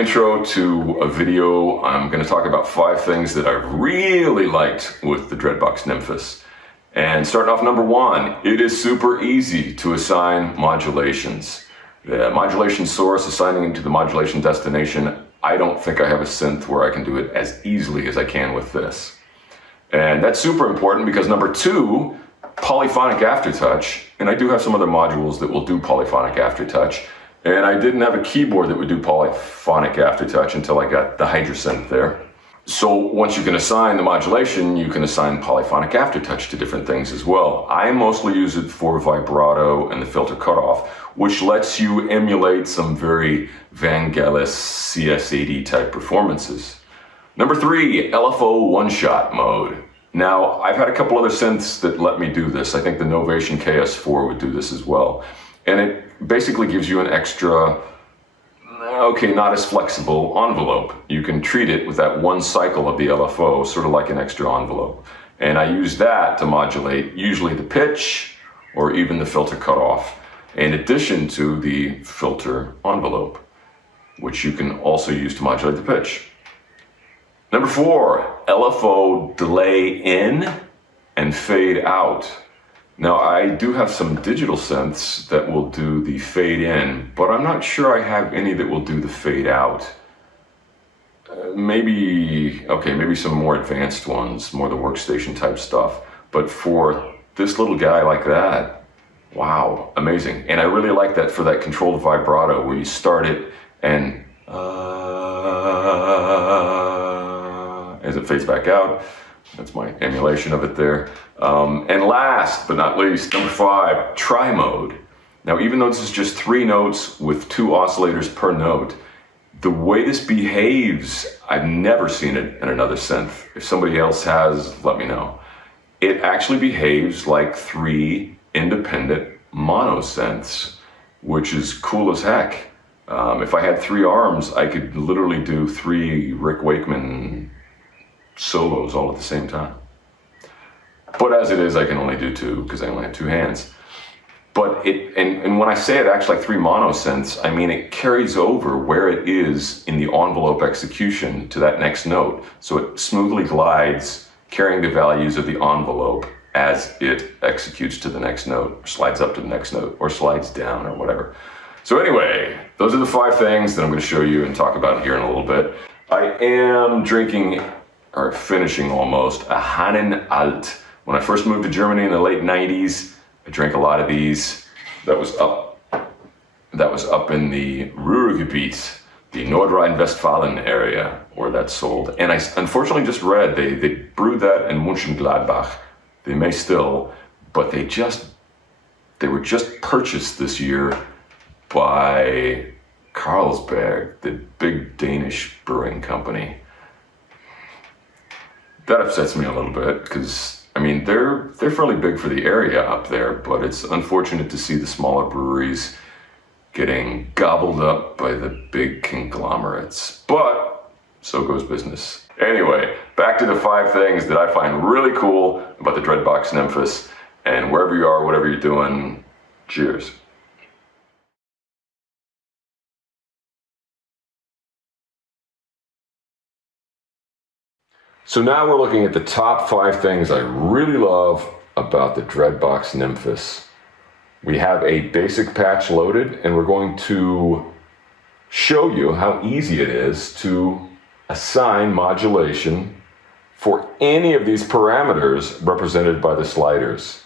intro to a video. I'm going to talk about 5 things that I really liked with the Dreadbox Nymphes. And starting off number 1, it is super easy to assign modulations. The modulation source, assigning it to the modulation destination, I don't think I have a synth where I can do it as easily as I can with this. And that's super important because number 2, Polyphonic Aftertouch, and I do have some other modules that will do Polyphonic Aftertouch, and I didn't have a keyboard that would do Polyphonic Aftertouch until I got the Hydrosynth there. So once you can assign the modulation, you can assign Polyphonic Aftertouch to different things as well. I mostly use it for vibrato and the filter cutoff, which lets you emulate some very Vangelis CS80 type performances. Number 3, LFO one-shot mode. Now, I've had a couple other synths that let me do this. I think the Novation KS4 would do this as well. And it basically gives you an extra, okay, not as flexible envelope. You can treat it with that one cycle of the LFO, sort of like an extra envelope. And I use that to modulate usually the pitch or even the filter cutoff, in addition to the filter envelope, which you can also use to modulate the pitch. Number 4, LFO Delay in and Fade out. Now, I do have some digital synths that will do the fade in, but I'm not sure I have any that will do the fade out. Maybe some more advanced ones, more the workstation type stuff. But for this little guy like that, wow, amazing. And I really like that for that controlled vibrato where you start it and as it fades back out. That's my emulation of it there. And last but not least, number 5, tri-mode. Now, even though this is just 3 notes with 2 oscillators per note, the way this behaves, I've never seen it in another synth. If somebody else has, let me know. It actually behaves like 3 independent mono synths, which is cool as heck. If I had 3 arms, I could literally do 3 Rick Wakeman solos all at the same time. But as it is, I can only do 2 because I only have 2 hands. But and when I say it acts like 3 mono synths, I mean it carries over where it is in the envelope execution to that next note. So it smoothly glides, carrying the values of the envelope as it executes to the next note, or slides up to the next note, or slides down, or whatever. So anyway, those are the 5 things that I'm going to show you and talk about here in a little bit. I am drinking, or finishing almost, a Hannen Alt. When I first moved to Germany in the late 90s, I drank a lot of these. That was up in the Ruhrgebiet, the Nordrhein-Westfalen area where that's sold. And I unfortunately just read they brewed that in Mönchengladbach. They may still, but they were just purchased this year by Carlsberg, the big Danish brewing company. That upsets me a little bit because, I mean, they're fairly big for the area up there, but it's unfortunate to see the smaller breweries getting gobbled up by the big conglomerates. But so goes business. Anyway, back to the 5 things that I find really cool about the Dreadbox Nymphes. And wherever you are, whatever you're doing, cheers. So now we're looking at the top 5 things I really love about the Dreadbox Nymphes. We have a basic patch loaded, and we're going to show you how easy it is to assign modulation for any of these parameters represented by the sliders.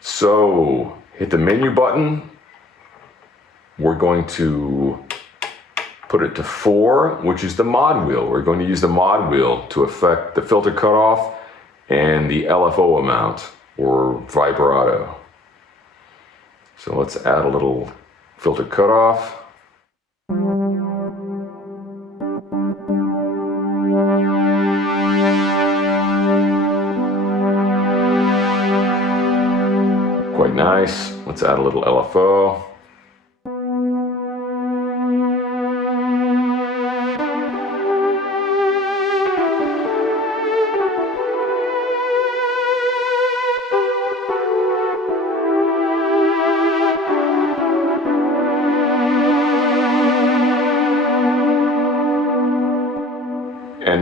So hit the menu button. We're going to put it to 4, which is the mod wheel. We're going to use the mod wheel to affect the filter cutoff and the LFO amount, or vibrato. So let's add a little filter cutoff. Quite nice. Let's add a little LFO.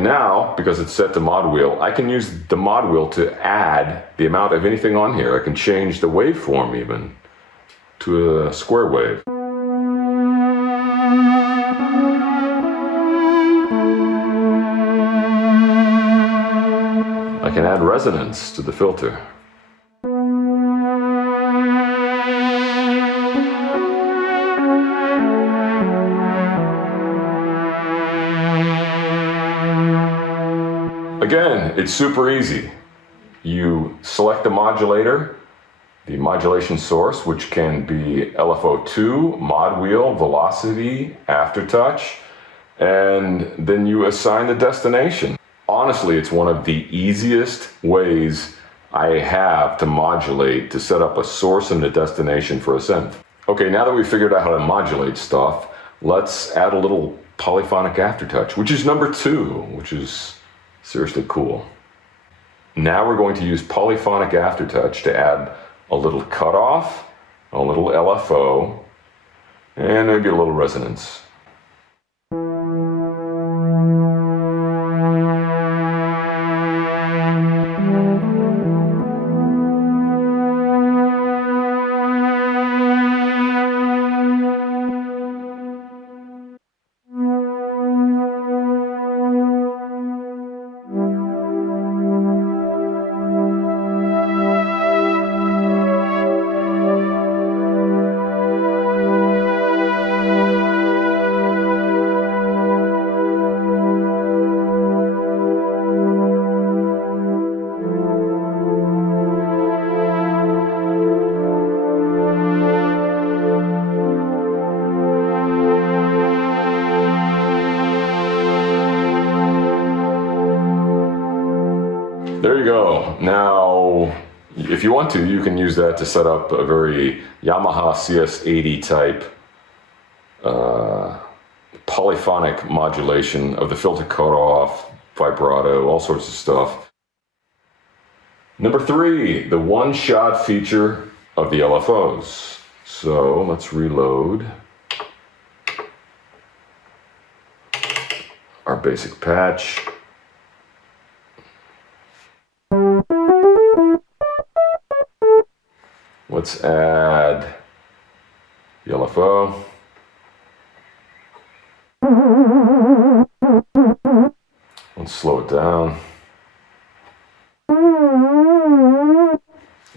now, because it's set to mod wheel, I can use the mod wheel to add the amount of anything on here. I can change the waveform even to a square wave. I can add resonance to the filter. Again, it's super easy. You select the modulator, the modulation source, which can be LFO2, mod wheel, velocity, aftertouch, and then you assign the destination. Honestly, it's one of the easiest ways I have to modulate, to set up a source and a destination for a synth. Okay, now that we've figured out how to modulate stuff, let's add a little polyphonic aftertouch, which is number 2, which is seriously cool. Now we're going to use polyphonic aftertouch to add a little cutoff, a little LFO, and maybe a little resonance. There you go. Now, if you want to, you can use that to set up a very Yamaha CS80 type polyphonic modulation of the filter cutoff, vibrato, all sorts of stuff. Number 3, the one-shot feature of the LFOs. So let's reload our basic patch. Let's add the LFO. Let's slow it down.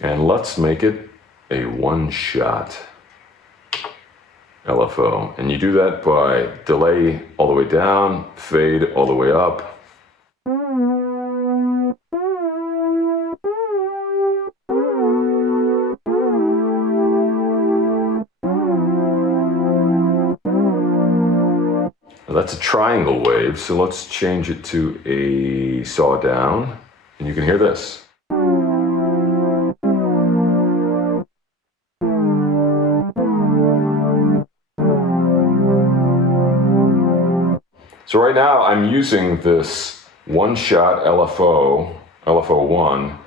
And let's make it a one-shot LFO. And you do that by delay all the way down, fade all the way up. That's a triangle wave, so let's change it to a sawdown, and you can hear this. So right now I'm using this one-shot LFO, LFO1,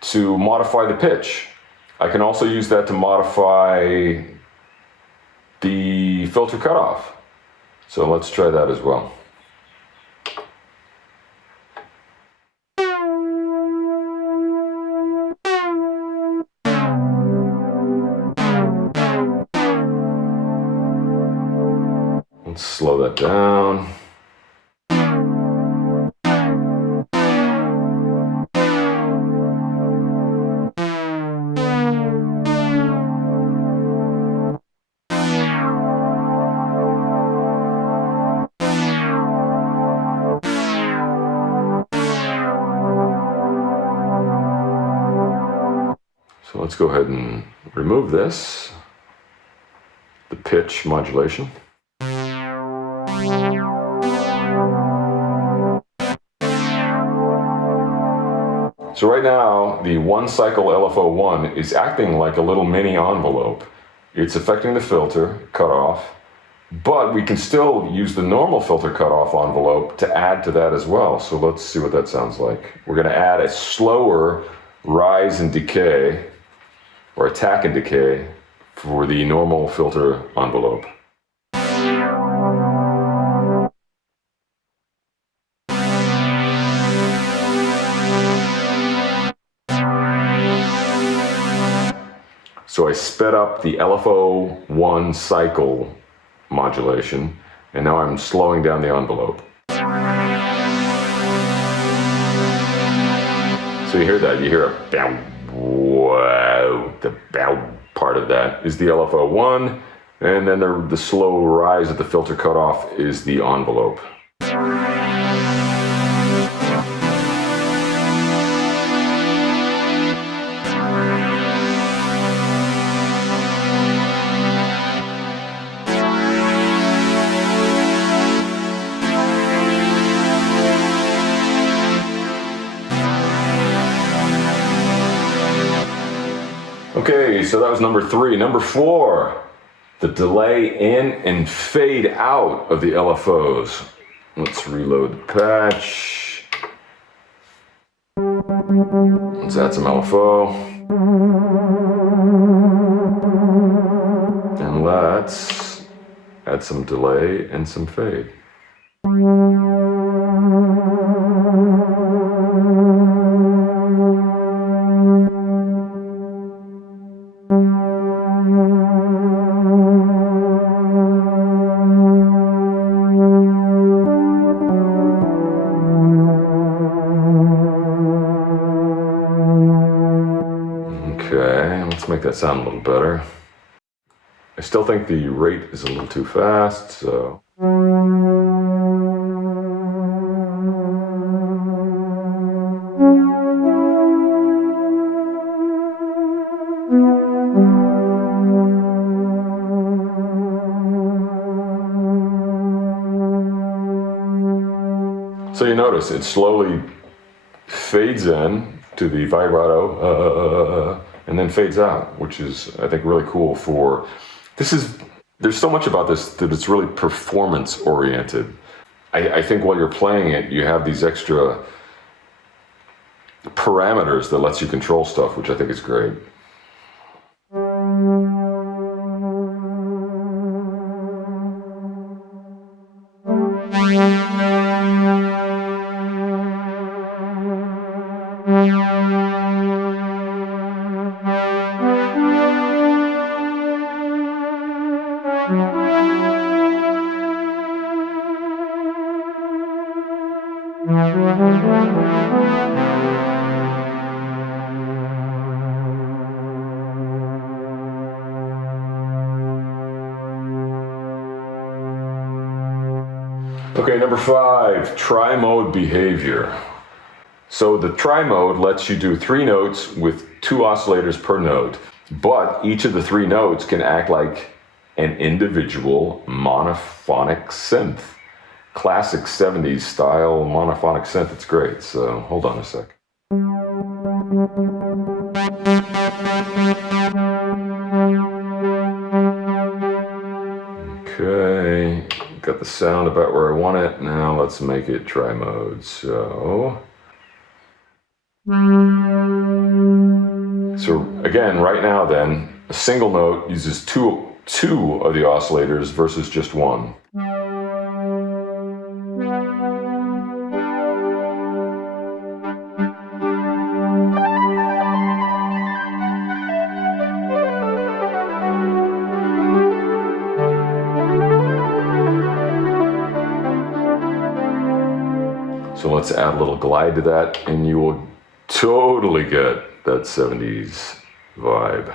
to modify the pitch. I can also use that to modify the filter cutoff. So let's try that as well. Let's slow that down. So let's go ahead and remove this, the pitch modulation. So right now, the one cycle LFO1 is acting like a little mini envelope. It's affecting the filter cutoff, but we can still use the normal filter cutoff envelope to add to that as well. So let's see what that sounds like. We're going to add a slower rise and decay, or attack and decay, for the normal filter envelope. So I sped up the LFO1 cycle modulation, and now I'm slowing down the envelope. So you hear that, you hear a bow, wow, the bow part of that is the LFO1, and then the slow rise at the filter cutoff is the envelope. Okay, so that was number 3. Number 4, the delay in and fade out of the LFOs. Let's reload the patch. Let's add some LFO. And let's add some delay and some fade. Okay, let's make that sound a little better. I still think the rate is a little too fast, so. So you notice it slowly fades in to the vibrato, and then fades out, which is, I think, really cool for, there's so much about this that it's really performance oriented. I think while you're playing it, you have these extra parameters that lets you control stuff, which I think is great. Okay, number 5, tri-mode behavior. So the tri-mode lets you do 3 notes with 2 oscillators per note, but each of the 3 notes can act like an individual monophonic synth. Classic 70s style monophonic synth, it's great, so hold on a sec. Okay, got the sound about where I want it. Now let's make it tri-mode. So again, right now then, a single note uses two of the oscillators versus just 1. So let's add a little glide to that, and you will totally get that 70s vibe.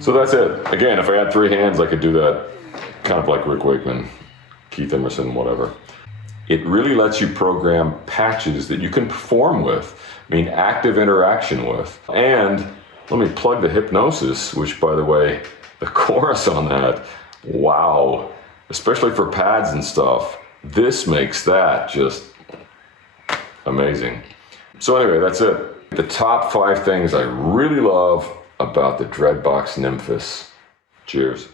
So that's it. Again, if I had 3 hands, I could do that kind of like Rick Wakeman, Keith Emerson, whatever. It really lets you program patches that you can perform with, I mean, active interaction with. And let me plug the hypnosis, which, by the way, the chorus on that, wow, especially for pads and stuff, this makes that just, amazing. So anyway, that's it. The top 5 things I really love about the Dreadbox Nymphes. Cheers.